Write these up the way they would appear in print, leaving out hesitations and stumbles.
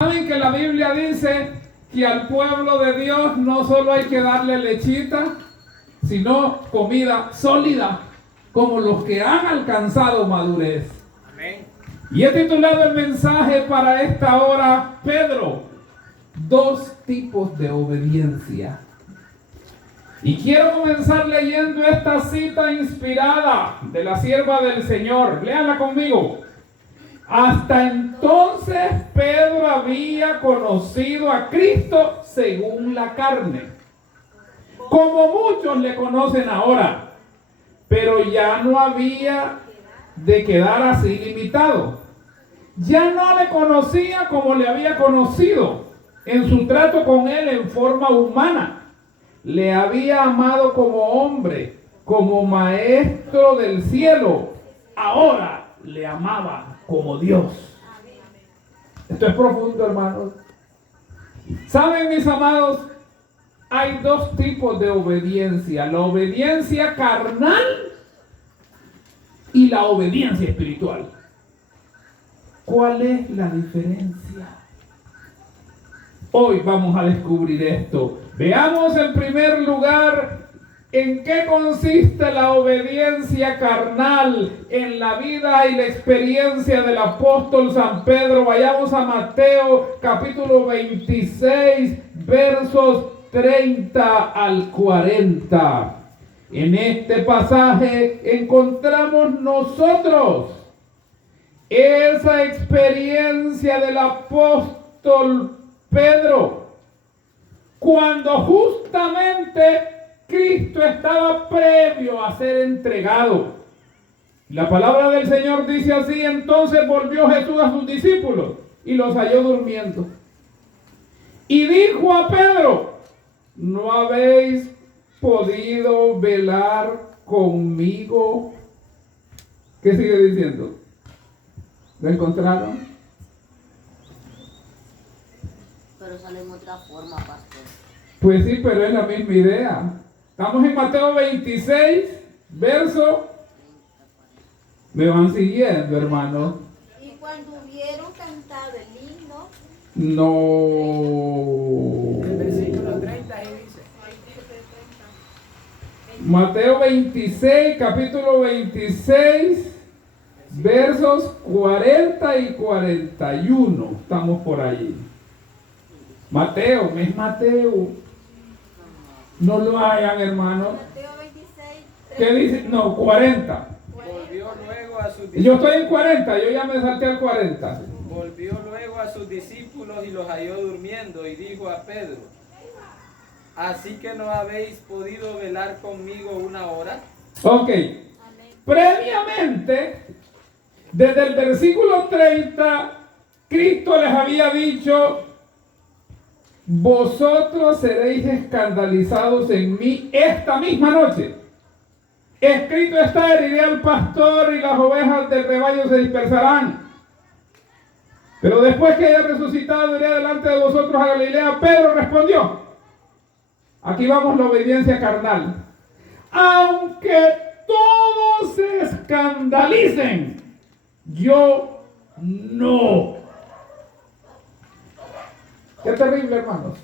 Saben que la Biblia dice que al pueblo de Dios no solo hay que darle lechita, sino comida sólida, como los que han alcanzado madurez. Amén. Y he titulado el mensaje para esta hora, Pedro, dos tipos de obediencia. Y quiero comenzar leyendo esta cita inspirada de la sierva del Señor. Léanla conmigo. Hasta entonces Pedro había conocido a Cristo según la carne, como muchos le conocen ahora, pero ya no había de quedar así limitado. Ya no le conocía como le había conocido en su trato con él en forma humana. Le había amado como hombre, como maestro del cielo. Ahora le amaba como Dios. Esto es profundo, hermanos. ¿Saben, mis amados? Hay dos tipos de obediencia: la obediencia carnal y la obediencia espiritual. ¿Cuál es la diferencia? Hoy vamos a descubrir esto. Veamos en primer lugar en qué consiste la obediencia carnal en la vida y la experiencia del apóstol San Pedro. Vayamos a Mateo capítulo 26, versos 30 al 40. En este pasaje encontramos nosotros esa experiencia del apóstol Pedro, cuando justamente Cristo estaba previo a ser entregado. La palabra del Señor dice así: entonces volvió Jesús a sus discípulos y los halló durmiendo. Y dijo a Pedro: ¿no habéis podido velar conmigo? ¿Qué sigue diciendo? ¿Lo encontraron? Pero sale en otra forma, pastor. Pues sí, pero es la misma idea. Estamos en Mateo 26, verso. Me van siguiendo, hermano. Y cuando hubieron cantado el himno. No. El versículo 30 ahí dice. Mateo 26, capítulo 26, versos 40 y 41. Estamos por ahí. Mateo, es Mateo. No lo hagan, hermano. Mateo 26. ¿Qué dice? No, 40. Volvió luego a sus discípulos. Yo estoy en 40, yo ya me salté al 40. Volvió luego a sus discípulos y los halló durmiendo y dijo a Pedro: ¿así que no habéis podido velar conmigo una hora? Ok. Previamente, desde el versículo 30, Cristo les había dicho: vosotros seréis escandalizados en mí esta misma noche. Escrito está: heriré al pastor y las ovejas del rebaño se dispersarán. Pero después que haya resucitado, iré delante de vosotros a Galilea. Pedro respondió. Aquí vamos la obediencia carnal. Aunque todos se escandalicen, yo no. Qué terrible, hermanos.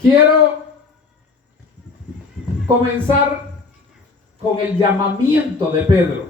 Quiero comenzar con el llamamiento de Pedro.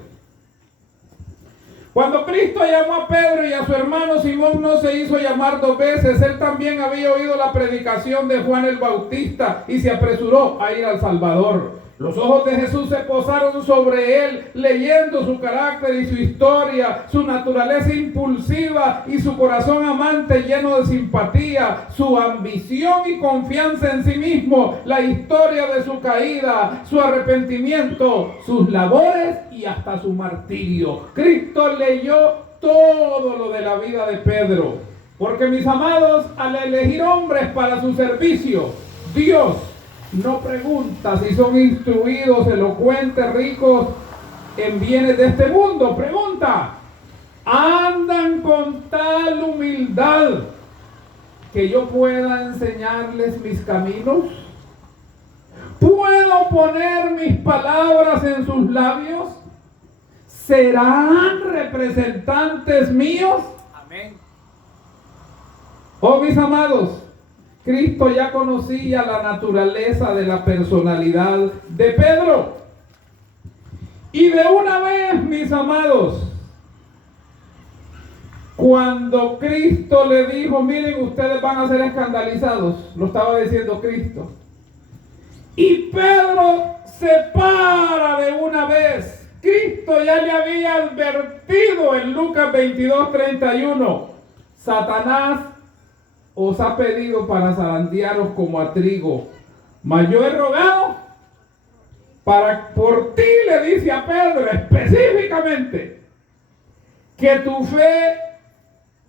Cuando Cristo llamó a Pedro y a su hermano Simón, no se hizo llamar dos veces. Él también había oído la predicación de Juan el Bautista y se apresuró a ir al Salvador. Los ojos de Jesús se posaron sobre él, leyendo su carácter y su historia, su naturaleza impulsiva y su corazón amante lleno de simpatía, su ambición y confianza en sí mismo, la historia de su caída, su arrepentimiento, sus labores y hasta su martirio. Cristo leyó todo lo de la vida de Pedro, porque, mis amados, al elegir hombres para su servicio, Dios no pregunta si son instruidos, elocuentes, ricos en bienes de este mundo. Pregunta: ¿andan con tal humildad que yo pueda enseñarles mis caminos? ¿Puedo poner mis palabras en sus labios? serán representantes míos. Amén. Oh, mis amados, Cristo ya conocía la naturaleza de la personalidad de Pedro. Y de una vez, mis amados, cuando Cristo le dijo, miren, ustedes van a ser escandalizados, lo estaba diciendo Cristo. Y Pedro se para de una vez. Cristo ya le había advertido en Lucas 22:31, Satanás os ha pedido para zarandearos como a trigo, mas yo he rogado por ti, le dice a Pedro específicamente, que tu fe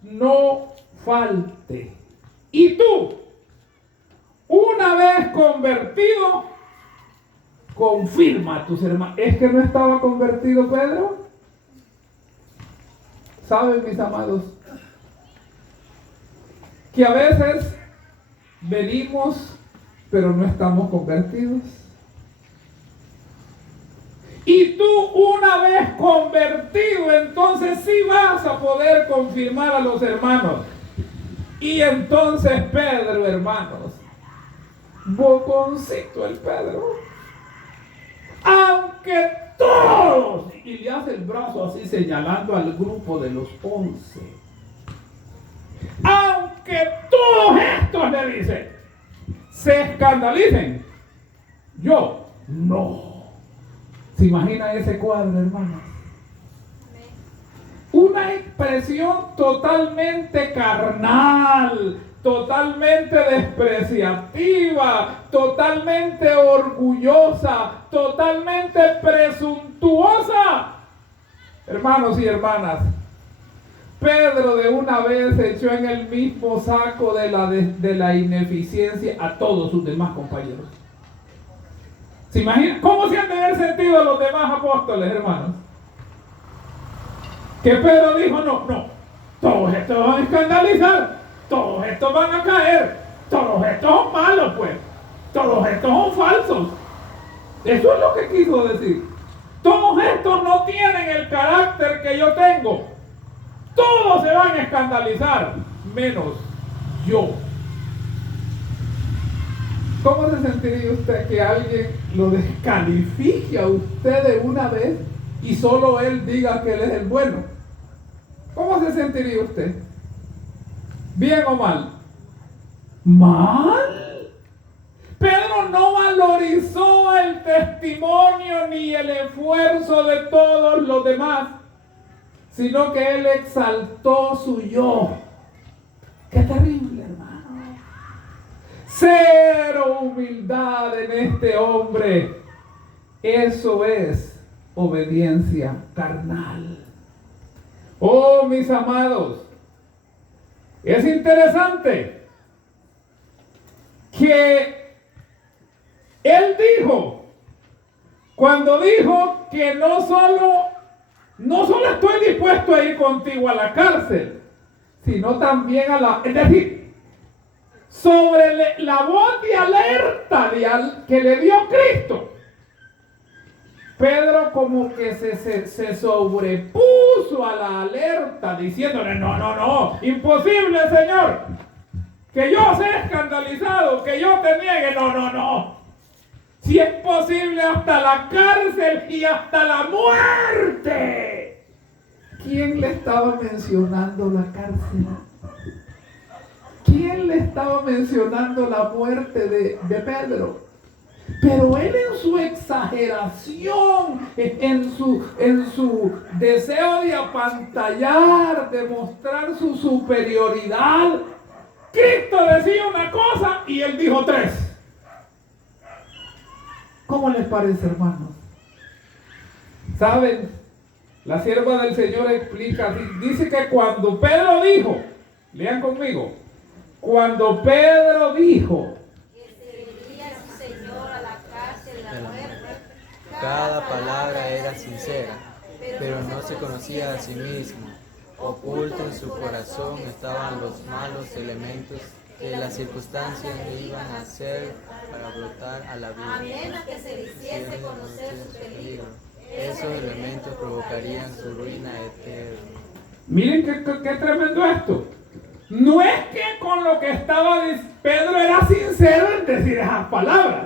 no falte. Y tú, una vez convertido, confirma a tus hermanos. ¿Es que no estaba convertido Pedro? ¿Saben, mis amados? Que a veces venimos, pero no estamos convertidos. Y tú, una vez convertido, entonces sí vas a poder confirmar a los hermanos. Y entonces Pedro, hermanos, boconcito el Pedro, aunque todos, y le hace el brazo así señalando al grupo de los 11, aunque todos estos, le dice, se escandalicen, yo no. ¿Se imagina ese cuadro, hermanos? Una expresión totalmente carnal, totalmente despreciativa, totalmente orgullosa, totalmente presuntuosa. Hermanos y hermanas, Pedro de una vez echó en el mismo saco de la ineficiencia a todos sus demás compañeros. ¿Se imaginan cómo se han de haber sentido los demás apóstoles, hermanos? Que Pedro dijo, no, todos estos van a escandalizar, todos estos van a caer, todos estos son malos, pues, todos estos son falsos. Eso es lo que quiso decir. Todos estos no tienen el carácter que yo tengo. Todos se van a escandalizar, menos yo. ¿Cómo se sentiría usted que alguien lo descalifique a usted de una vez y solo él diga que él es el bueno? ¿Cómo se sentiría usted? ¿Bien o mal? ¿Mal? Pedro no valorizó el testimonio ni el esfuerzo de todos los demás, sino que él exaltó su yo. ¡Qué terrible, hermano! Cero humildad en este hombre. Eso es obediencia carnal. Oh, mis amados, es interesante que él dijo, cuando dijo que no solo estoy dispuesto a ir contigo a la cárcel, sino también es decir, sobre la voz de alerta que le dio Cristo, Pedro como que se sobrepuso a la alerta diciéndole, no, imposible, Señor, que yo sea escandalizado, que yo te niegue, no, si es posible hasta la cárcel y hasta la muerte. ¿Quién le estaba mencionando la cárcel? ¿Quién le estaba mencionando la muerte de Pedro? Pero él en su exageración, en su deseo de apantallar, de mostrar su superioridad, Cristo decía una cosa y él dijo 3. ¿Cómo les parece, hermanos? ¿Saben? La sierva del Señor explica, dice que cuando Pedro dijo, lean conmigo, cuando Pedro dijo Que serviría a su Señor a la cárcel y la muerte, cada palabra era sincera, pero no se conocía a sí mismo. Oculto en su corazón estaban los malos elementos que las circunstancias le iban a hacer para brotar a la vida. a menos que se le hiciese conocer su peligro. esos elementos provocarían su ruina eterna. Miren qué tremendo esto. No es que con lo que estaba Pedro era sincero en decir esas palabras,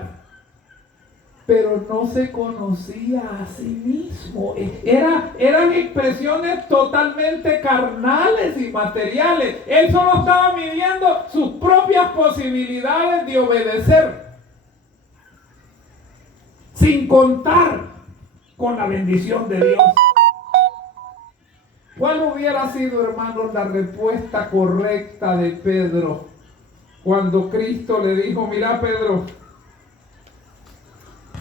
pero no se conocía a sí mismo. Eran expresiones totalmente carnales y materiales. Él solo estaba midiendo sus propias posibilidades de obedecer, sin contar con la bendición de Dios. ¿Cuál hubiera sido, hermanos, la respuesta correcta de Pedro cuando Cristo le dijo: mira, Pedro,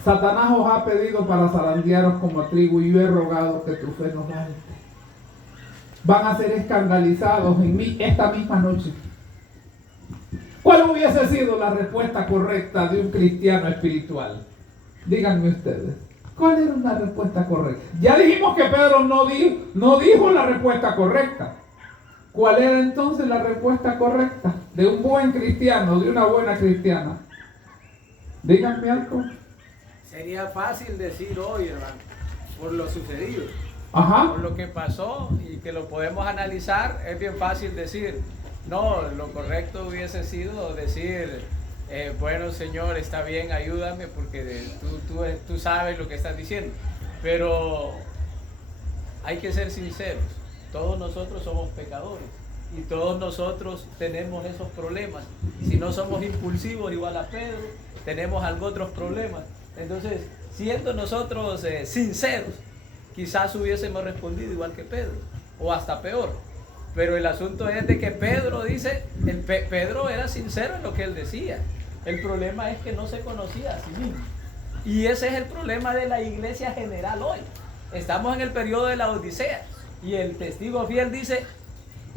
Satanás os ha pedido para zarandearos como a trigo, y yo he rogado que tu fe no falte? Van a ser escandalizados en mí esta misma noche. ¿Cuál hubiese sido la respuesta correcta de un cristiano espiritual? Díganme ustedes. ¿Cuál era una respuesta correcta? Ya dijimos que Pedro no dijo la respuesta correcta. ¿Cuál era entonces la respuesta correcta de un buen cristiano, de una buena cristiana? Díganme algo. Sería fácil decir hoy, hermano, por lo sucedido, Ajá. por lo que pasó y que lo podemos analizar, es bien fácil decir, no, lo correcto hubiese sido decir, bueno, Señor, está bien, ayúdame porque tú sabes lo que estás diciendo. Pero hay que ser sinceros, todos nosotros somos pecadores y todos nosotros tenemos esos problemas. Si no somos impulsivos igual a Pedro, tenemos algo otros problemas. Entonces, siendo nosotros sinceros, quizás hubiésemos respondido igual que Pedro, o hasta peor. Pero el asunto es de que Pedro dice, Pedro era sincero en lo que él decía. El problema es que no se conocía a sí mismo. Y ese es el problema de la iglesia general hoy. Estamos en el periodo de la Odisea. Y el testigo fiel dice,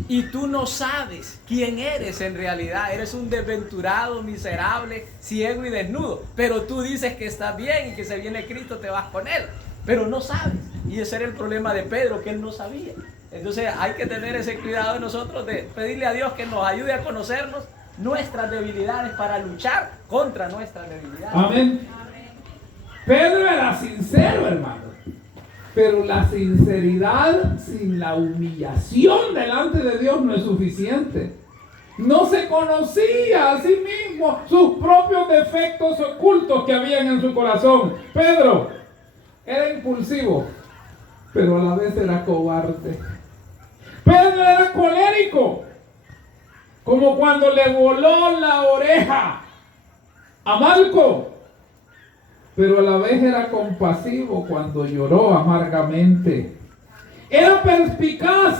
y tú no sabes quién eres en realidad. Eres un desventurado, miserable, ciego y desnudo. Pero tú dices que estás bien y que se viene Cristo, te vas con Él. Pero no sabes. Y ese era el problema de Pedro, que él no sabía. Entonces hay que tener ese cuidado de nosotros de pedirle a Dios que nos ayude a conocernos nuestras debilidades para luchar contra nuestras debilidades. Amén. Pedro era sincero, hermano. Pero la sinceridad sin la humillación delante de Dios no es suficiente. No se conocía a sí mismo sus propios defectos ocultos que habían en su corazón. Pedro era impulsivo, pero a la vez era cobarde. Pedro era colérico, como cuando le voló la oreja a Malco, pero a la vez era compasivo cuando lloró amargamente. Era perspicaz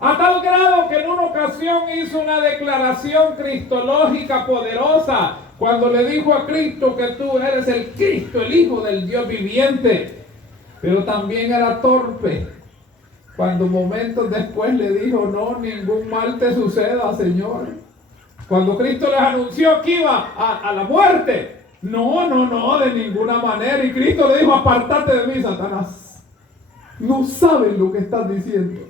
a tal grado que en una ocasión hizo una declaración cristológica poderosa cuando le dijo a Cristo que tú eres el Cristo, el Hijo del Dios viviente. Pero también era torpe cuando momentos después le dijo: no, ningún mal te suceda, Señor. Cuando Cristo les anunció que iba a la muerte, no, de ninguna manera. Y Cristo le dijo: apártate de mí, Satanás. No sabes lo que estás diciendo.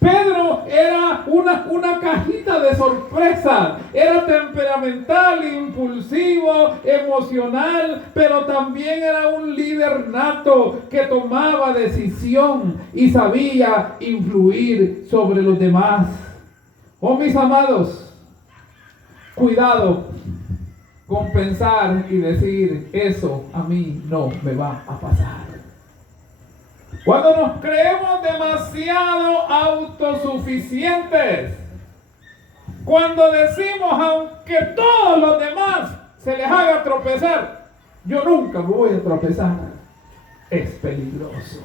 Pedro era una cajita de sorpresas. Era temperamental, impulsivo, emocional, pero también era un líder nato que tomaba decisión y sabía influir sobre los demás. Oh, mis amados, cuidado con pensar y decir: eso a mí no me va a pasar. Cuando nos creemos demasiado autosuficientes, cuando decimos, aunque todos los demás se les haga tropezar, yo nunca me voy a tropezar, es peligroso.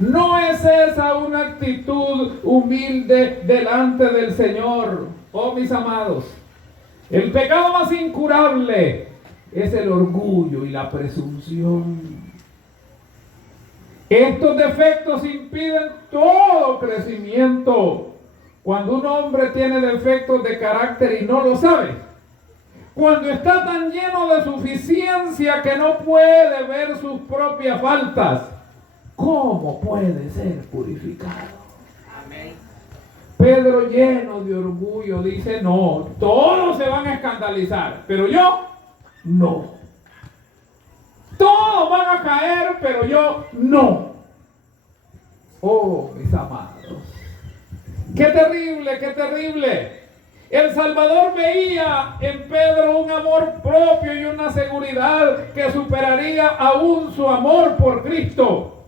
No es esa una actitud humilde delante del Señor. Oh, mis amados, el pecado más incurable es el orgullo y la presunción. Estos defectos impiden todo crecimiento. Cuando un hombre tiene defectos de carácter y no lo sabe, cuando está tan lleno de suficiencia que no puede ver sus propias faltas, ¿cómo puede ser purificado? Amén. Pedro, lleno de orgullo, dice: no, todos se van a escandalizar, pero yo no. Todos van a caer, pero yo no. Oh, mis amados. ¡Qué terrible, qué terrible! El Salvador veía en Pedro un amor propio y una seguridad que superaría aún su amor por Cristo.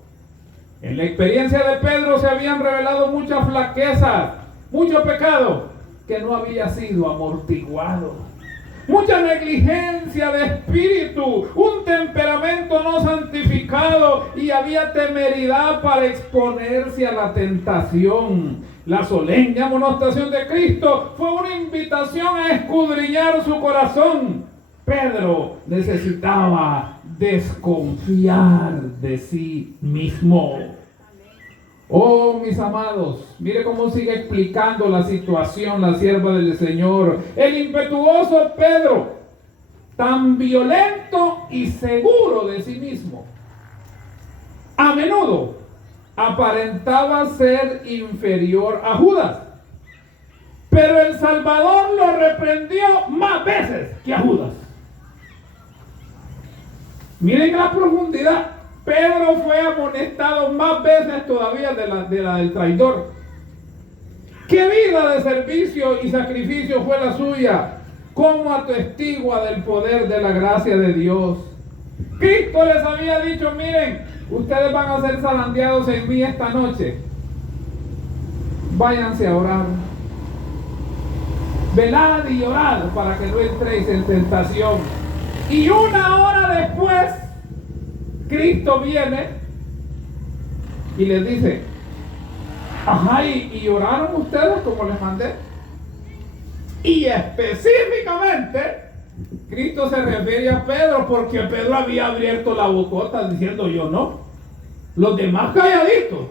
En la experiencia de Pedro se habían revelado muchas flaquezas, mucho pecado que no había sido amortiguado, mucha negligencia de espíritu, un temperamento no santificado y había temeridad para exponerse a la tentación. La solemne amonestación de Cristo fue una invitación a escudriñar su corazón. Pedro necesitaba desconfiar de sí mismo. Oh, mis amados, mire cómo sigue explicando la situación la sierva del Señor. El impetuoso Pedro, tan violento y seguro de sí mismo, a menudo aparentaba ser inferior a Judas. Pero el Salvador lo reprendió más veces que a Judas. Miren la profundidad. Pedro fue amonestado más veces todavía de la del traidor. ¿Qué vida de servicio y sacrificio fue la suya? Como atestigua del poder de la gracia de Dios. Cristo les había dicho, miren, ustedes van a ser zarandeados en mí esta noche. Váyanse a orar. Velad y orad para que no entréis en tentación. Y una hora después, Cristo viene y les dice, ajá, ¿y oraron ustedes como les mandé? Y específicamente, Cristo se refiere a Pedro porque Pedro había abierto la bocota diciendo yo no. Los demás calladitos.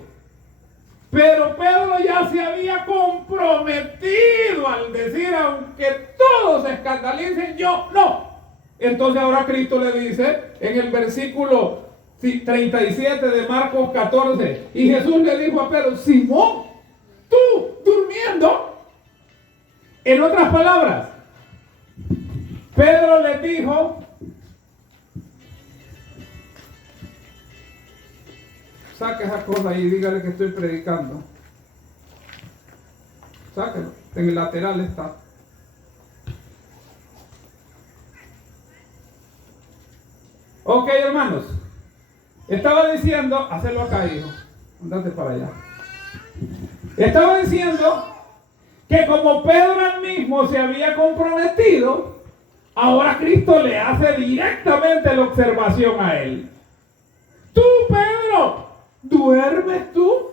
Pero Pedro ya se había comprometido al decir, aunque todos se escandalicen, yo no. Entonces ahora Cristo le dice en el versículo 37 de Marcos 14, y Jesús le dijo a Pedro, Simón, tú durmiendo. En otras palabras, Pedro le dijo, saque esa cosa ahí y dígale que estoy predicando. Sáquelo, en el lateral está. Ok, hermanos, estaba diciendo, hacelo acá, hijo, andate para allá. Estaba diciendo que como Pedro él mismo se había comprometido, ahora Cristo le hace directamente la observación a él. Tú, Pedro, ¿duermes tú?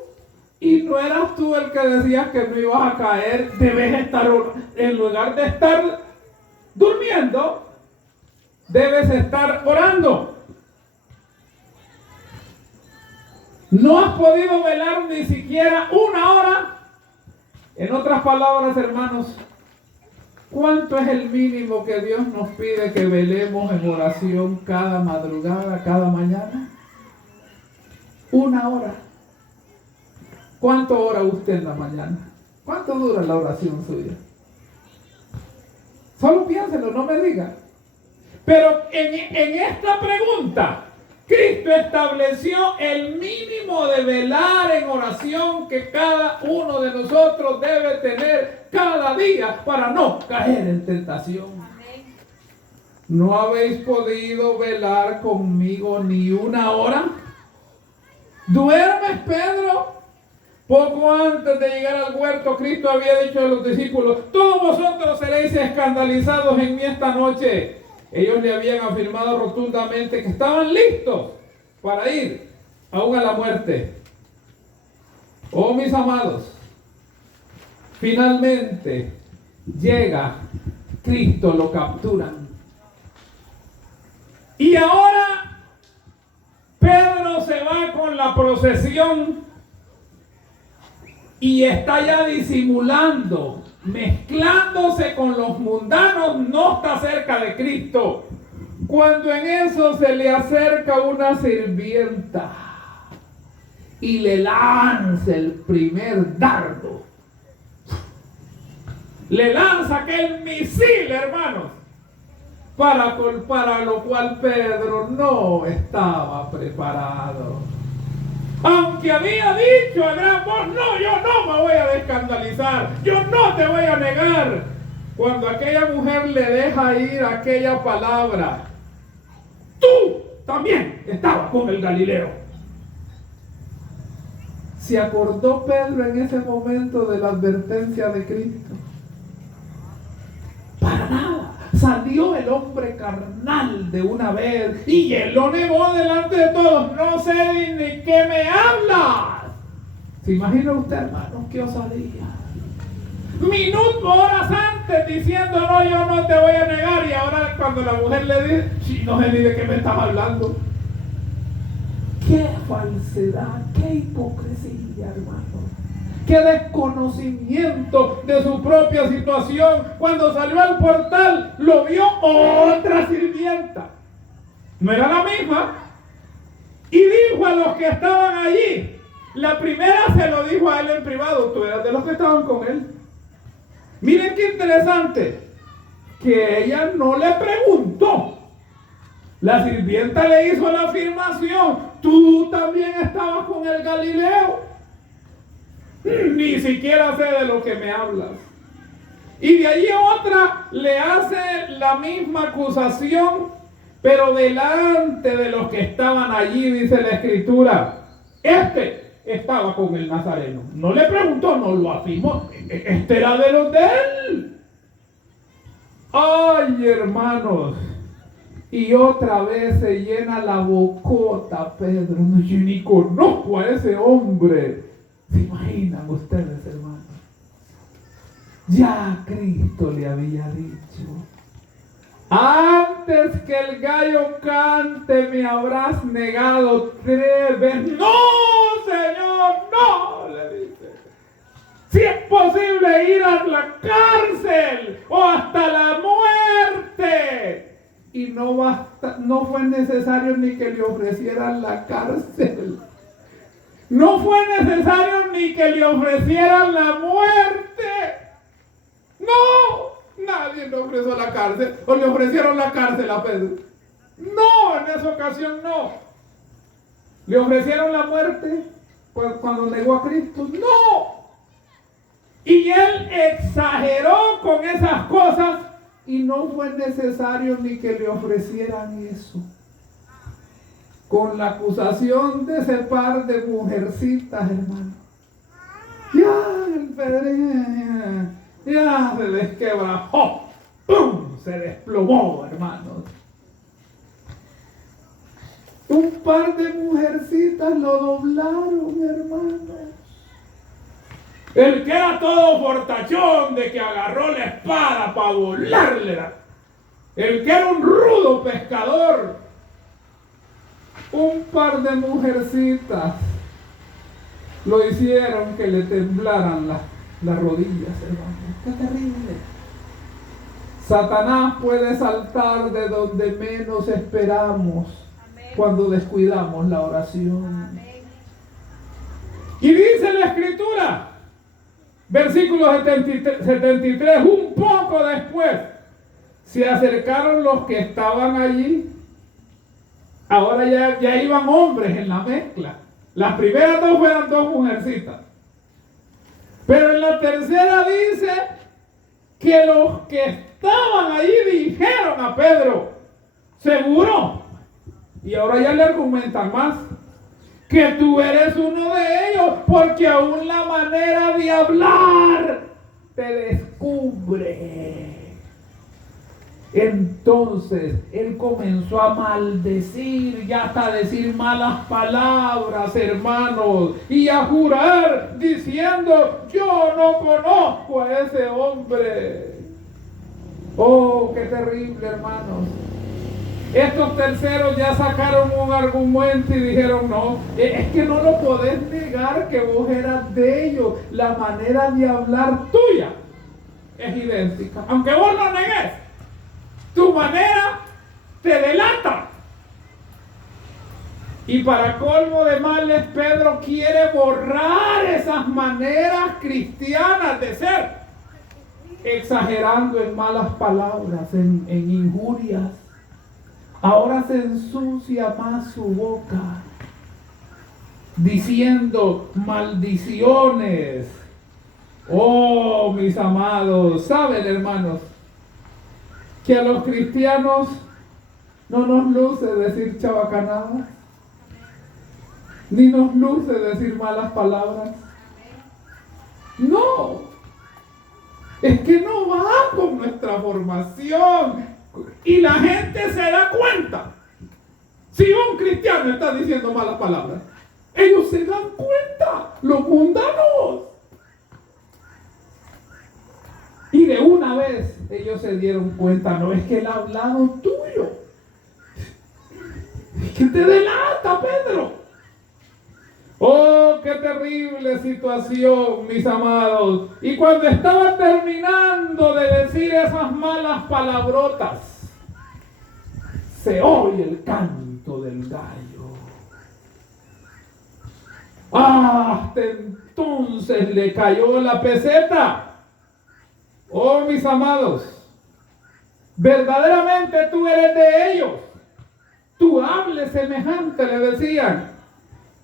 Y no eras tú el que decías que no ibas a caer, debes estar, en lugar de estar durmiendo, debes estar orando. ¿No has podido velar ni siquiera una hora? En otras palabras, hermanos, ¿cuánto es el mínimo que Dios nos pide que velemos en oración cada madrugada, cada mañana? Una hora. ¿Cuánto ora usted en la mañana? ¿Cuánto dura la oración suya? Solo piénselo, no me diga. Pero en esta pregunta, Cristo estableció el mínimo de velar en oración que cada uno de nosotros debe tener cada día para no caer en tentación. Amén. ¿No habéis podido velar conmigo ni una hora? ¿Duermes, Pedro? Poco antes de llegar al huerto, Cristo había dicho a los discípulos, todos vosotros seréis escandalizados en mí esta noche. Ellos le habían afirmado rotundamente que estaban listos para ir aún a la muerte. Oh, mis amados, finalmente llega Cristo, lo capturan. Y ahora Pedro se va con la procesión y está ya disimulando, mezclándose con los mundanos, no está cerca de Cristo. Cuando en eso se le acerca una sirvienta y le lanza el primer dardo. Le lanza aquel misil, hermanos. para lo cual Pedro no estaba preparado. Aunque había dicho a gran voz, no, yo no me voy a escandalizar, yo no te voy a negar. Cuando aquella mujer le deja ir aquella palabra, tú también estabas con el Galileo. ¿Se acordó Pedro en ese momento de la advertencia de Cristo? Para nada. Salió el hombre carnal de una vez y él lo negó delante de todos. No sé ni qué me hablas. ¿Se imagina usted, hermano, qué osadía? Minutos, horas antes diciendo, no, yo no te voy a negar. Y ahora cuando la mujer le dice, sí, no sé ni de qué me estás hablando. Qué falsedad, qué hipocresía, hermano. Qué desconocimiento de su propia situación. Cuando salió al portal, lo vio otra sirvienta. No era la misma. Y dijo a los que estaban allí. La primera se lo dijo a él en privado. Tú eras de los que estaban con él. Miren qué interesante. Que ella no le preguntó. La sirvienta le hizo la afirmación. Tú también estabas con el Galileo. Ni siquiera sé de lo que me hablas. Y de allí otra le hace la misma acusación, pero delante de los que estaban allí, dice la Escritura, este estaba con el Nazareno. No le preguntó, no lo afirmó. Este era de los de él. Ay, hermanos. Y otra vez se llena la bocota, Pedro. No, yo ni conozco a ese hombre. ¿Se imaginan ustedes, hermanos? Ya Cristo le había dicho, antes que el gallo cante me habrás negado 3 veces. No, Señor, no, le dice. Si es posible ir a la cárcel o hasta la muerte. Y no fue necesario ni que le ofrecieran la cárcel. No fue necesario ni que le ofrecieran la muerte. No, nadie le ofreció la cárcel. O le ofrecieron la cárcel a Pedro. No, en esa ocasión no. ¿Le ofrecieron la muerte cuando negó a Cristo? No. Y él exageró con esas cosas y no fue necesario ni que le ofrecieran eso. Con la acusación de ese par de mujercitas, hermano. Ya el Pedro ya se desquebrajó. ¡Pum! Se desplomó, hermanos. Un par de mujercitas lo doblaron, hermanos. El que era todo fortachón, de que agarró la espada para volarle. El que era un rudo pescador. Un par de mujercitas lo hicieron que le temblaran las rodillas, hermano. ¡Qué terrible! Satanás puede saltar de donde menos esperamos. Amén. Cuando descuidamos la oración. Amén. Y dice la Escritura, versículo 73, un poco después, se acercaron los que estaban allí. Ahora ya iban hombres en la mezcla. Las primeras 2 fueron 2 mujercitas. Pero en la tercera dice que los que estaban allí dijeron a Pedro, ¿seguro? Y ahora ya le argumentan más, que tú eres uno de ellos, porque aún la manera de hablar te descubre. Entonces él comenzó a maldecir y hasta decir malas palabras, hermanos, y a jurar diciendo, yo no conozco a ese hombre. Oh, qué terrible, hermanos. Estos terceros ya sacaron un argumento y dijeron, no, es que no lo podés negar que vos eras de ellos. La manera de hablar tuya es idéntica, aunque vos lo negues. Tu manera te delata. Y para colmo de males, Pedro quiere borrar esas maneras cristianas de ser. exagerando en malas palabras, en injurias. Ahora se ensucia más su boca, diciendo maldiciones. Oh, mis amados, ¿saben, hermanos? Que a los cristianos no nos luce decir chabacanadas, ni nos luce decir malas palabras. No, es que no va con nuestra formación. Y la gente se da cuenta. Si un cristiano está diciendo malas palabras, ellos se dan cuenta, los mundanos. Y de una vez ellos se dieron cuenta, no es que él ha hablado tuyo, es que te delata, Pedro. Oh, qué terrible situación, mis amados. Y cuando estaba terminando de decir esas malas palabrotas, se oye el canto del gallo. Hasta entonces le cayó la peseta. Oh, mis amados, verdaderamente tú eres de ellos. Tú hables semejante, le decían.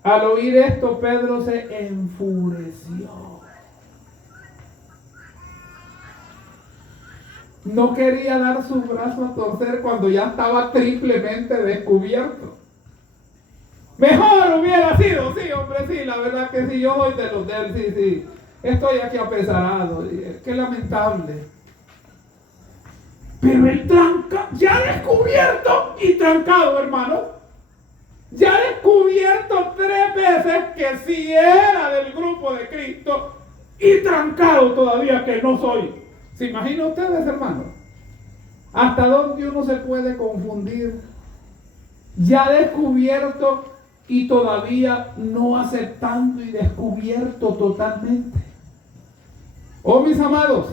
Al oír esto, Pedro se enfureció. No quería dar su brazo a torcer cuando ya estaba triplemente descubierto. Mejor hubiera sido, sí, hombre, sí, la verdad que sí, yo soy de los de él, sí. Estoy aquí apesarado, qué lamentable. Pero él ya descubierto y trancado, hermano. Ya descubierto 3 veces que sí era del grupo de Cristo y trancado todavía que no soy. ¿Se imaginan ustedes, hermanos? ¿Hasta dónde uno se puede confundir? Ya descubierto y todavía no aceptando y descubierto totalmente. Oh, mis amados,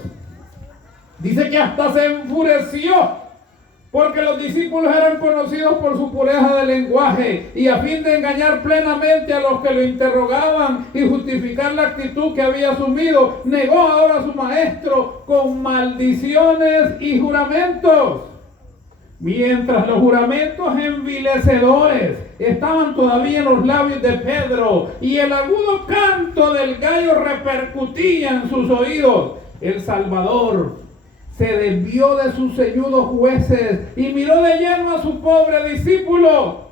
dice que hasta se enfureció porque los discípulos eran conocidos por su pureza de lenguaje, y a fin de engañar plenamente a los que lo interrogaban y justificar la actitud que había asumido, negó ahora a su maestro con maldiciones y juramentos. Mientras los juramentos envilecedores estaban todavía en los labios de Pedro y el agudo canto del gallo repercutía en sus oídos, el Salvador se desvió de sus ceñudos jueces y miró de lleno a su pobre discípulo.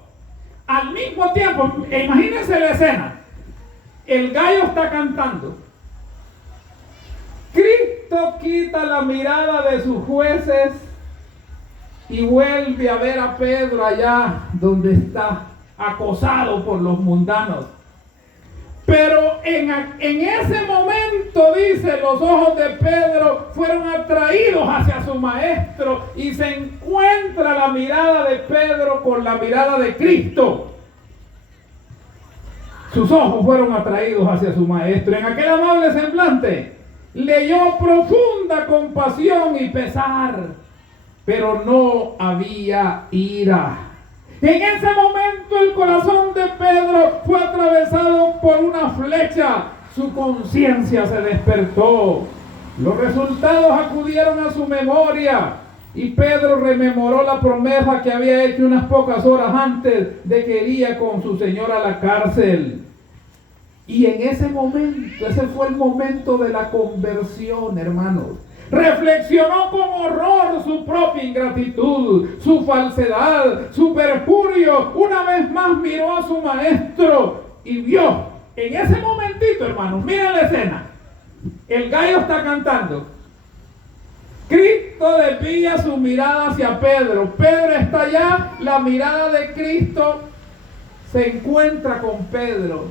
Al mismo tiempo, imagínense la escena, el gallo está cantando. Cristo quita la mirada de sus jueces y vuelve a ver a Pedro allá donde está, acosado por los mundanos. Pero en ese momento, dice, los ojos de Pedro fueron atraídos hacia su maestro y se encuentra la mirada de Pedro con la mirada de Cristo. Sus ojos fueron atraídos hacia su maestro. En aquel amable semblante leyó profunda compasión y pesar, pero no había ira. En ese momento el corazón de Pedro fue atravesado por una flecha. Su conciencia se despertó. Los resultados acudieron a su memoria y Pedro rememoró la promesa que había hecho unas pocas horas antes de que iría con su Señor a la cárcel. Y en ese momento, ese fue el momento de la conversión, hermanos. Reflexionó con horror su propia ingratitud, su falsedad, su perjurio. Una vez más miró a su maestro y vio, en ese momentito, hermanos, miren la escena. El gallo está cantando. Cristo desvía su mirada hacia Pedro. Pedro está allá, la mirada de Cristo se encuentra con Pedro.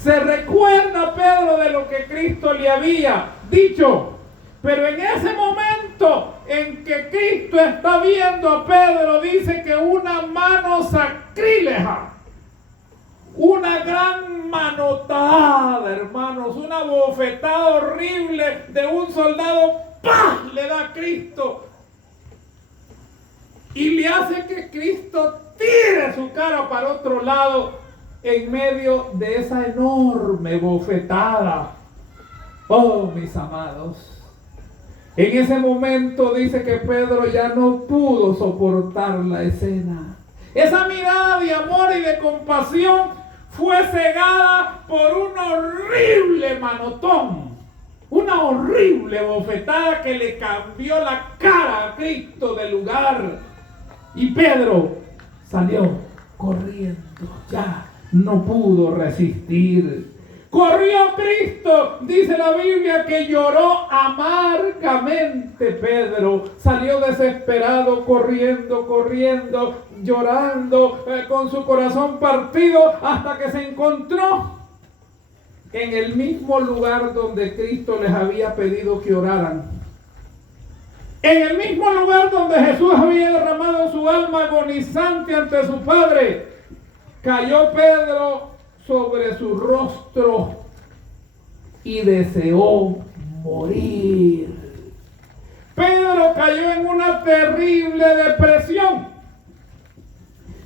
Se recuerda Pedro de lo que Cristo le había dicho. Pero en ese momento en que Cristo está viendo a Pedro, dice que una mano sacrílega, una gran manotada, hermanos, una bofetada horrible de un soldado, ¡pah!, le da a Cristo y le hace que Cristo tire su cara para otro lado en medio de esa enorme bofetada. Oh, mis amados, En ese momento dice que Pedro ya no pudo soportar la escena. Esa mirada de amor y de compasión fue cegada por un horrible manotón, una horrible bofetada que le cambió la cara a Cristo de lugar. Y Pedro salió corriendo, ya no pudo resistir. Corrió Cristo, dice la Biblia, que lloró amargamente. Pedro salió desesperado, corriendo, llorando, con su corazón partido, hasta que se encontró en el mismo lugar donde Cristo les había pedido que oraran. En el mismo lugar donde Jesús había derramado su alma agonizante ante su Padre, cayó Pedro sobre su rostro y deseó morir. Pedro cayó en una terrible depresión.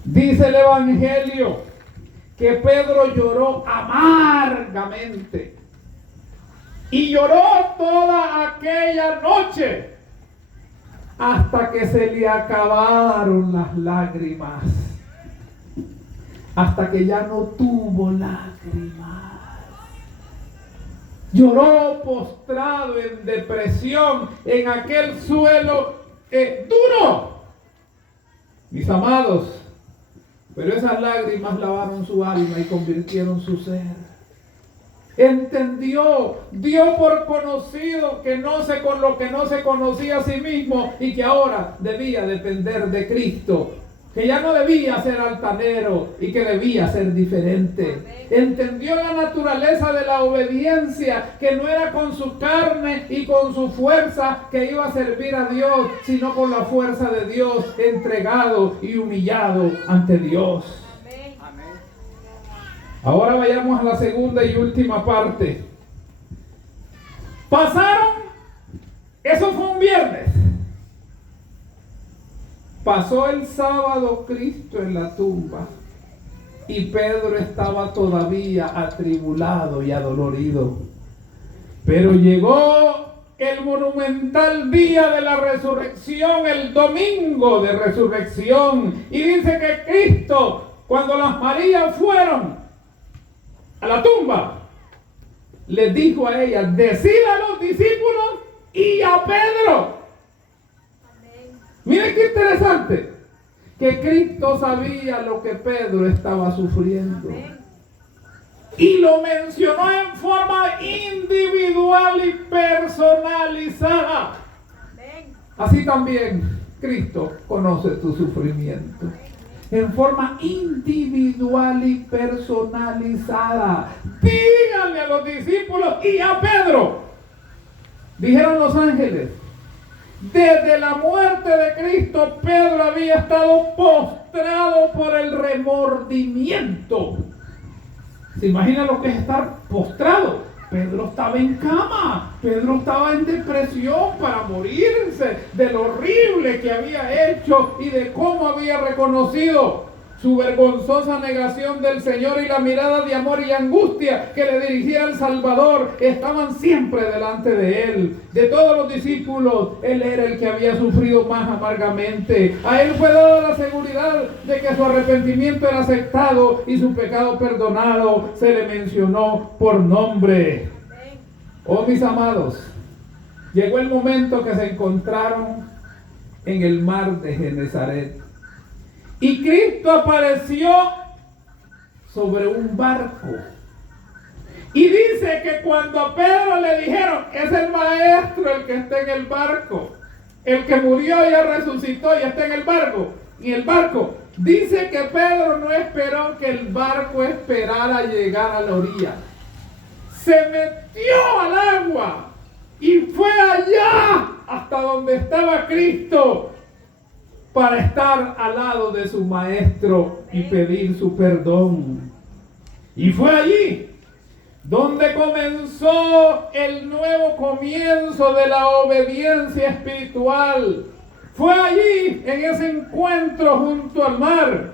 Dice el Evangelio que Pedro lloró amargamente y lloró toda aquella noche hasta que se le acabaron las lágrimas, hasta que ya no tuvo lágrimas. Lloró postrado en depresión en aquel suelo duro. Mis amados, pero esas lágrimas lavaron su alma y convirtieron su ser. Entendió, dio por conocido con lo que no se conocía a sí mismo y que ahora debía depender de Cristo. Que ya no debía ser altanero y que debía ser diferente. Entendió la naturaleza de la obediencia, que no era con su carne y con su fuerza que iba a servir a Dios, sino con la fuerza de Dios, entregado y humillado ante Dios. Amén. Ahora vayamos a la segunda y última parte. Eso fue un viernes. Pasó el sábado Cristo en la tumba y Pedro estaba todavía atribulado y adolorido. Pero llegó el monumental día de la resurrección, el domingo de resurrección, y dice que Cristo, cuando las Marías fueron a la tumba, les dijo a ellas: decid a los discípulos y a Pedro. Miren qué interesante, que Cristo sabía lo que Pedro estaba sufriendo. Y lo mencionó en forma individual y personalizada. Así también Cristo conoce tu sufrimiento. En forma individual y personalizada. Díganle a los discípulos y a Pedro. Dijeron los ángeles: desde la muerte de Cristo, Pedro había estado postrado por el remordimiento. ¿Se imagina lo que es estar postrado? Pedro estaba en cama, Pedro estaba en depresión para morirse de lo horrible que había hecho y de cómo había reconocido su vergonzosa negación del Señor, y la mirada de amor y angustia que le dirigía al Salvador estaban siempre delante de él. De todos los discípulos, él era el que había sufrido más amargamente. A él fue dada la seguridad de que su arrepentimiento era aceptado y su pecado perdonado. Se le mencionó por nombre. Oh, mis amados, llegó el momento que se encontraron en el mar de Genesaret. Y Cristo apareció sobre un barco. Y dice que cuando a Pedro le dijeron: es el maestro el que está en el barco, el que murió ya resucitó y está en el barco. Y el barco, dice que Pedro no esperó que el barco esperara llegar a la orilla. Se metió al agua y fue allá hasta donde estaba Cristo, para estar al lado de su maestro y pedir su perdón. Y fue allí donde comenzó el nuevo comienzo de la obediencia espiritual. Fue allí, en ese encuentro junto al mar,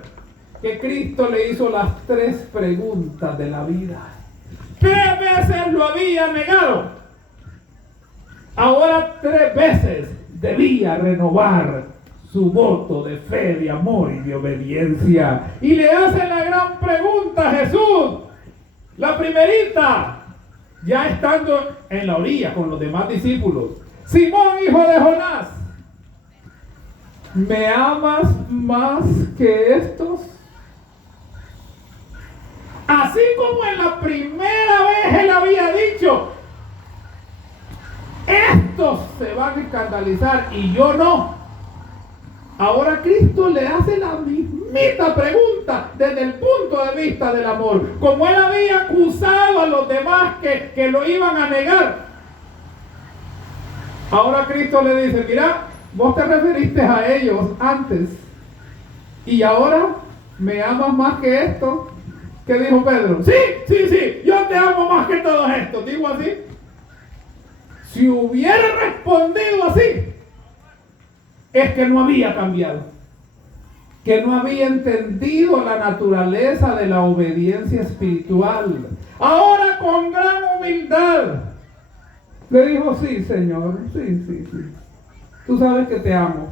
que Cristo le hizo las 3 preguntas de la vida. 3 veces lo había negado. ahora 3 veces debía renovar su voto de fe, de amor y de obediencia. Y le hace la gran pregunta a Jesús, la primerita, ya estando en la orilla con los demás discípulos: Simón, hijo de Jonás, ¿me amas más que estos? Así como en la primera vez él había dicho, estos se van a escandalizar y yo no. Ahora Cristo le hace la mismita pregunta desde el punto de vista del amor. Como él había acusado a los demás que lo iban a negar, ahora Cristo le dice: mira, vos te referiste a ellos antes y ahora me amas más que esto. ¿Qué dijo Pedro? Sí, yo te amo más que todos estos. Digo así. Si hubiera respondido así, es que no había cambiado, que no había entendido la naturaleza de la obediencia espiritual. Ahora, con gran humildad, le dijo: sí, Señor, sí, tú sabes que te amo.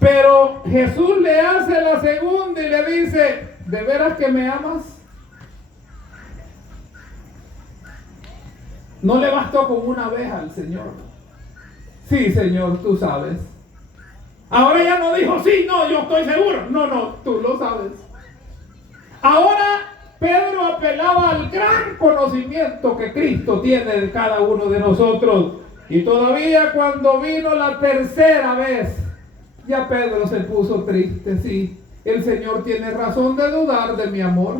Pero Jesús le hace la segunda y le dice: ¿de veras que me amas? No le bastó con una vez al Señor. Sí, Señor, tú sabes. Ahora ya no dijo: sí, no, yo estoy seguro. No, tú lo sabes. Ahora Pedro apelaba al gran conocimiento que Cristo tiene de cada uno de nosotros. Y todavía cuando vino la tercera vez, ya Pedro se puso triste. Sí, el Señor tiene razón de dudar de mi amor.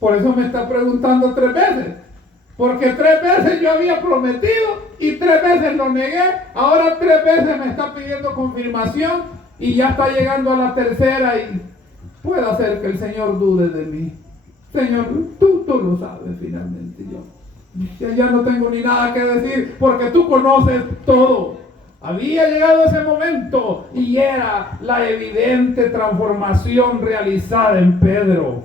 Por eso me está preguntando 3 veces. Porque 3 veces yo había prometido y 3 veces lo negué. Ahora 3 veces me está pidiendo confirmación y ya está llegando a la tercera y puede hacer que el Señor dude de mí. Señor, tú lo sabes finalmente. Yo ya no tengo ni nada que decir porque tú conoces todo. Había llegado ese momento y era la evidente transformación realizada en Pedro.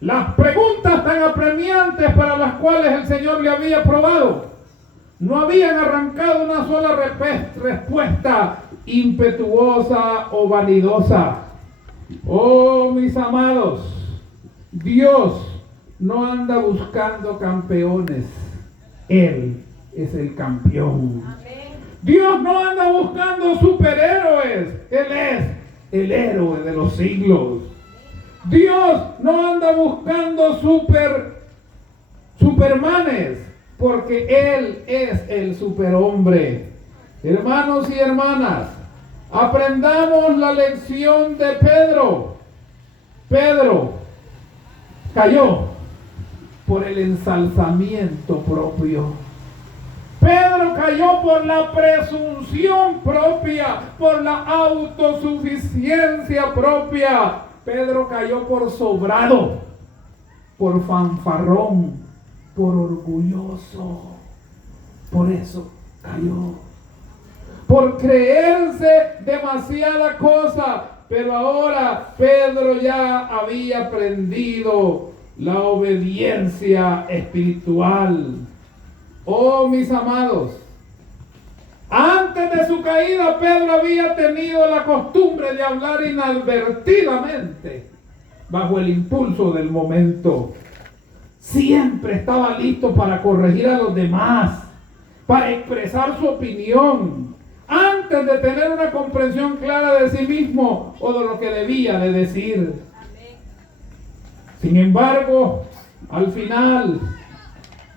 Las preguntas tan apremiantes para las cuales el Señor le había probado no habían arrancado una sola respuesta impetuosa o vanidosa. Oh, mis amados, Dios no anda buscando campeones. Él es el campeón. Dios no anda buscando superhéroes. Él es el héroe de los siglos. Dios no anda buscando supermanes, porque Él es el superhombre. Hermanos y hermanas, aprendamos la lección de Pedro. Pedro cayó por el ensalzamiento propio. Pedro cayó por la presunción propia, por la autosuficiencia propia. Pedro cayó por sobrado, por fanfarrón, por orgulloso. Por eso cayó. Por creerse demasiada cosa. Pero ahora Pedro ya había aprendido la obediencia espiritual. Oh, mis amados, antes de su caída, Pedro había tenido la costumbre de hablar inadvertidamente, bajo el impulso del momento. Siempre estaba listo para corregir a los demás, para expresar su opinión, antes de tener una comprensión clara de sí mismo o de lo que debía de decir. Sin embargo, al final,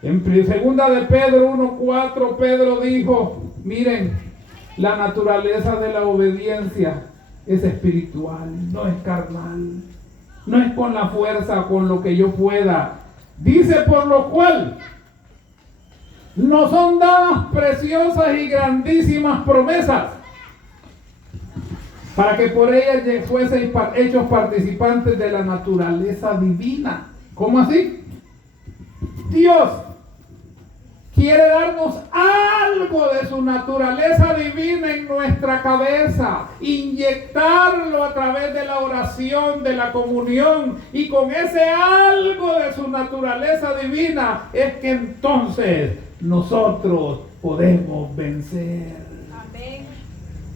en segunda de Pedro 1:4, Pedro dijo: miren, la naturaleza de la obediencia es espiritual, no es carnal, no es con la fuerza, con lo que yo pueda. Dice: por lo cual nos son dadas preciosas y grandísimas promesas, para que por ellas fuesen hechos participantes de la naturaleza divina. ¿Cómo así? Dios quiere darnos algo de su naturaleza divina en nuestra cabeza, inyectarlo a través de la oración, de la comunión, y con ese algo de su naturaleza divina es que entonces nosotros podemos vencer. Amén.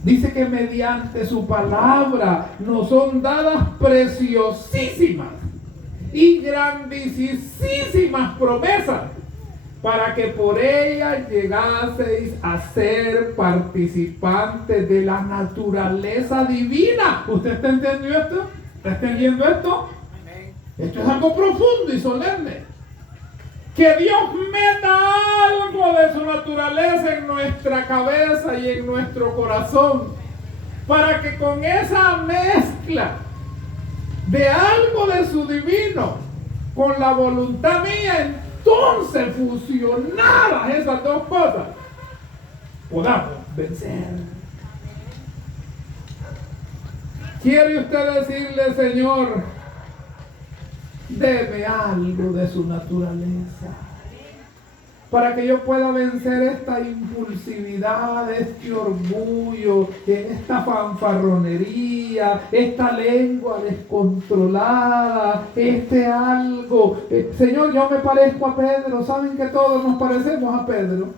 Dice que mediante su palabra nos son dadas preciosísimas y grandísimas promesas para que por ellas llegaseis a ser participantes de la naturaleza divina. ¿Usted está entendiendo esto? ¿Está entendiendo esto? Esto es algo profundo y solemne. Que Dios meta algo de su naturaleza en nuestra cabeza y en nuestro corazón, para que con esa mezcla de algo de su divino con la voluntad mía, entonces fusionadas esas dos cosas, podamos vencer. ¿Quiere usted decirle, Señor, deme algo de su naturaleza para que yo pueda vencer esta impulsividad, este orgullo, esta fanfarronería, esta lengua descontrolada, este algo? Señor, yo me parezco a Pedro. ¿Saben que todos nos parecemos a Pedro?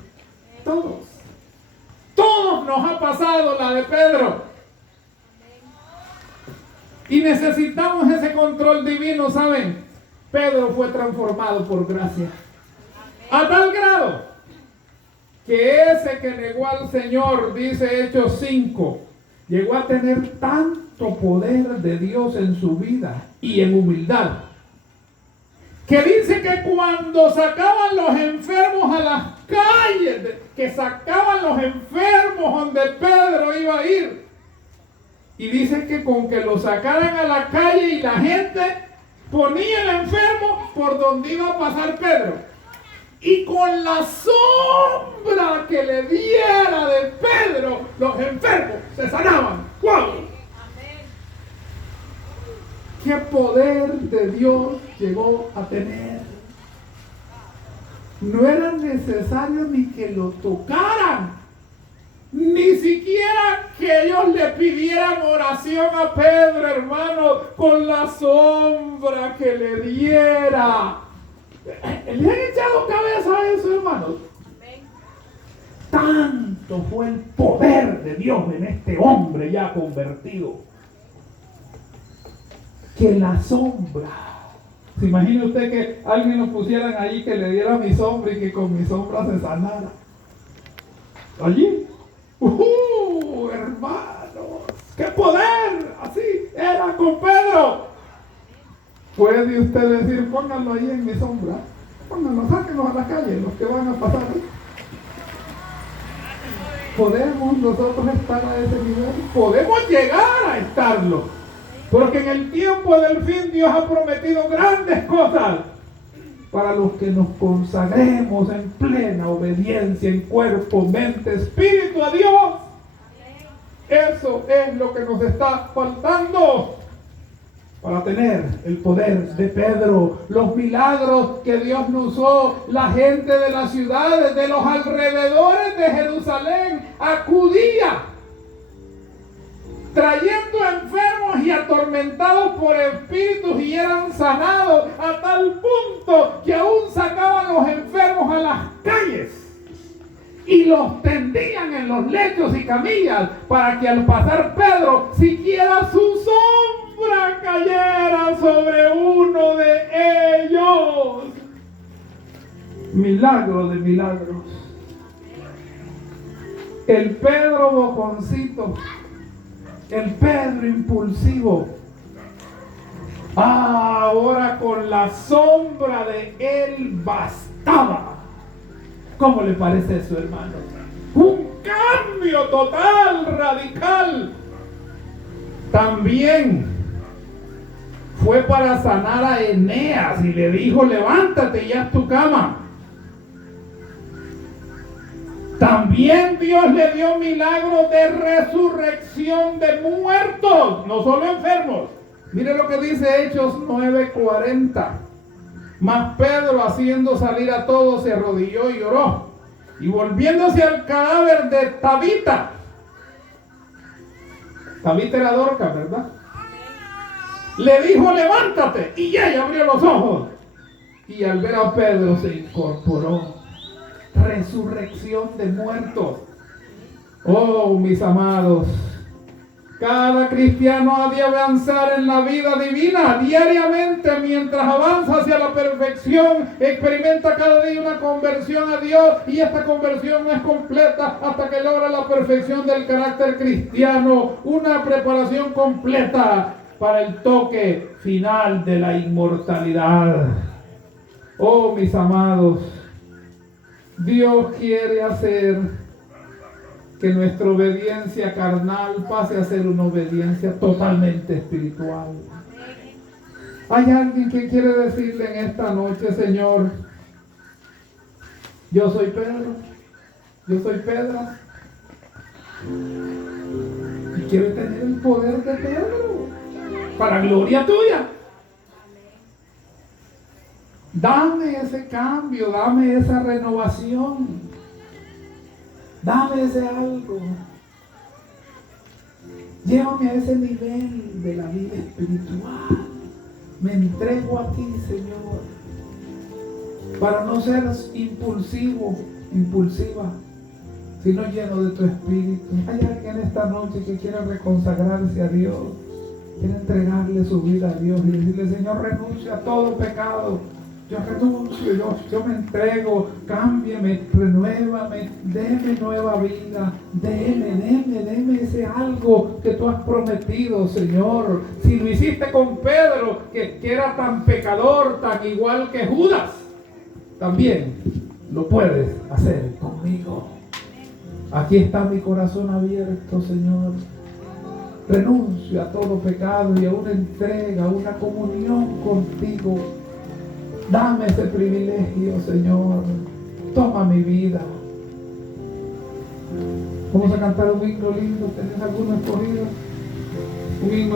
Todos nos ha pasado la de Pedro. Y necesitamos ese control divino, ¿saben? Pedro fue transformado por gracia. A tal grado que ese que negó al Señor, dice Hechos 5, llegó a tener tanto poder de Dios en su vida y en humildad, que dice que cuando sacaban los enfermos a las calles, que sacaban los enfermos donde Pedro iba a ir, y dice que con que lo sacaran a la calle y la gente ponía el enfermo por donde iba a pasar Pedro, y con la sombra que le diera de Pedro, los enfermos se sanaban. ¡Wow! ¡Qué poder de Dios llegó a tener! No era necesario ni que lo tocaran, ni siquiera que ellos le pidieran oración a Pedro, hermano, con la sombra que le diera. ¿Le han echado cabeza a eso, hermanos? Tanto fue el poder de Dios en este hombre ya convertido, que la sombra, ¿se imagina usted que alguien lo pusieran ahí, que le diera mi sombra y que con mi sombra se sanara? Allí, hermanos, qué poder, así era con Pedro. Puede usted decir, pónganlo ahí en mi sombra, pónganlo, sáquenlos a la calle, los que van a pasar. ¿Podemos nosotros estar a ese nivel? Podemos llegar a estarlo, porque en el tiempo del fin Dios ha prometido grandes cosas para los que nos consagremos en plena obediencia, en cuerpo, mente, espíritu a Dios. Eso es lo que nos está faltando para tener el poder de Pedro. Los milagros que Dios nos usó, la gente de las ciudades, de los alrededores de Jerusalén, acudía trayendo enfermos y atormentados por espíritus, y eran sanados, a tal punto que aún sacaban los enfermos a las calles y los tendían en los lechos y camillas, para que al pasar Pedro, siquiera su sombra cayera sobre uno de ellos. Milagro de milagros. El Pedro boconcito, el Pedro impulsivo, ahora con la sombra de él bastaba. ¿Cómo le parece eso, hermano? Un cambio total, radical. También fue para sanar a Eneas y le dijo, levántate y haz tu cama. También Dios le dio milagros de resurrección de muertos, no solo enfermos. Mire lo que dice Hechos 9:40. Mas Pedro, haciendo salir a todos, se arrodilló y oró. Y volviéndose al cadáver de Tabita. Tabita era Dorcas, ¿verdad? Le dijo, levántate. Y ella abrió los ojos. Y al ver a Pedro se incorporó. resurrección de muertos. Oh, mis amados, cada cristiano ha de avanzar en la vida divina diariamente. Mientras avanza hacia la perfección, experimenta cada día una conversión a Dios, y esta conversión no es completa hasta que logra la perfección del carácter cristiano, una preparación completa para el toque final de la inmortalidad. Oh, mis amados, Dios quiere hacer que nuestra obediencia carnal pase a ser una obediencia totalmente espiritual. Hay alguien que quiere decirle en esta noche: Señor, yo soy Pedro, yo soy Pedra, y quiero tener el poder de Pedro para gloria tuya. Dame ese cambio, dame esa renovación. Dame ese algo. Llévame a ese nivel de la vida espiritual. Me entrego a ti, Señor, para no ser impulsiva, sino lleno de tu espíritu. Hay alguien esta noche que quiere reconsagrarse a Dios, quiere entregarle su vida a Dios y decirle: Señor, renuncio a todo pecado. Yo renuncio, yo me entrego, cámbiame, renuévame, deme nueva vida, deme ese algo que tú has prometido, Señor. Si lo hiciste con Pedro, que era tan pecador, tan igual que Judas, también lo puedes hacer conmigo. Aquí está mi corazón abierto, Señor. Renuncio a todo pecado y a una entrega, a una comunión contigo. Dame ese privilegio, Señor. Toma mi vida. Vamos a cantar un himno lindo. ¿Tenés alguno escogido? Un himno